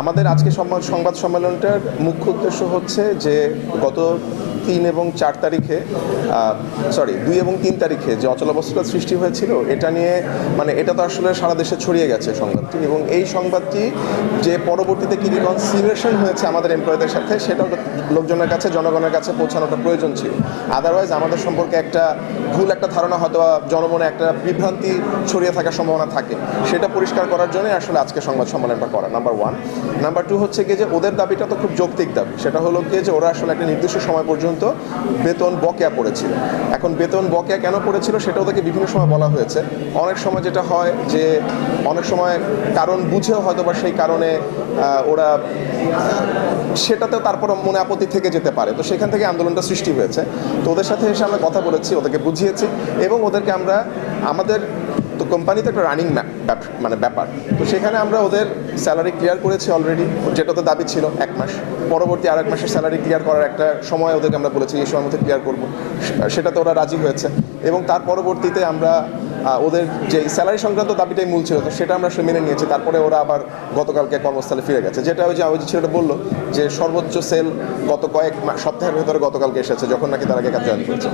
আমাদের আজকে সংবাদ সম্মেলনটার মুখ্য উদ্দেশ্য হচ্ছে যে গত 2 এবং 3 তারিখে যে অচলাবস্থার সৃষ্টি হয়েছিল এটা নিয়ে এটা তো আসলে সারা দেশে ছড়িয়ে গেছে সংবাদটি, এবং এই সংবাদটি যে পরবর্তীতে কি রিকনসিলিয়েশন হয়েছে আমাদের এমপ্লয়ীদের সাথে সেটাও লোকজনের কাছে, জনগণের কাছে পৌঁছানোটা প্রয়োজন ছিল। আদারওয়াইজ আমাদের সম্পর্কে একটা ভুল ধারণা হয়তো জনমনে একটা বিভ্রান্তি ছড়িয়ে থাকার সম্ভাবনা থাকে, সেটা পরিষ্কার করার জন্যই আসলে আজকে সংবাদ সম্মেলনটা করা, নাম্বার 1। নাম্বার 2 হচ্ছে কি যে ওদের দাবিটা তো খুব যৌক্তিক দাবি, সেটা হলো কি যে ওরা আসলে একটা নির্দিষ্ট সময় পর্যন্ত বেতন বকেয়া পড়েছিল। এখন বেতন বকেয়া কেন পড়েছিল সেটা ওদেরকে বিভিন্ন সময় বলা হয়েছে। অনেক সময় যেটা হয় যে অনেক সময় কারণ বুঝেও হয়তো বা সেই কারণে ওরা সেটাতে তারপর মনে আপত্তি থেকে যেতে পারে, তো সেখান থেকে আন্দোলনটা সৃষ্টি হয়েছে। তো ওদের সাথে এসে আমরা কথা বলেছি, ওদেরকে বুঝিয়েছি, এবং ওদেরকে আমরা আমাদের তো কোম্পানিতে একটা রানিং ব্যাপার, তো সেখানে আমরা ওদের স্যালারি ক্লিয়ার করেছি অলরেডি, যেটা তো দাবি ছিল 1 মাস, পরবর্তী আর 1 মাসের স্যালারি ক্লিয়ার করার একটা সময় ওদেরকে আমরা বলেছি এই সময়ের মধ্যে ক্লিয়ার করবো, সেটাতে ওরা রাজি হয়েছে। এবং তার পরবর্তীতে আমরা ওদের যে স্যালারি সংক্রান্ত দাবিটাই মূল ছিল, তো সেটা আমরা মেনে নিয়েছি। তারপরে ওরা আবার গতকালকে কর্মস্থলে ফিরে গেছে, যেটা ওই যে ছেলেটা বললো যে সর্বোচ্চ সেল গত কয়েক সপ্তাহের ভেতরে গতকালকে এসেছে, যখন নাকি তার আগে কাজ জয়েন করেছে।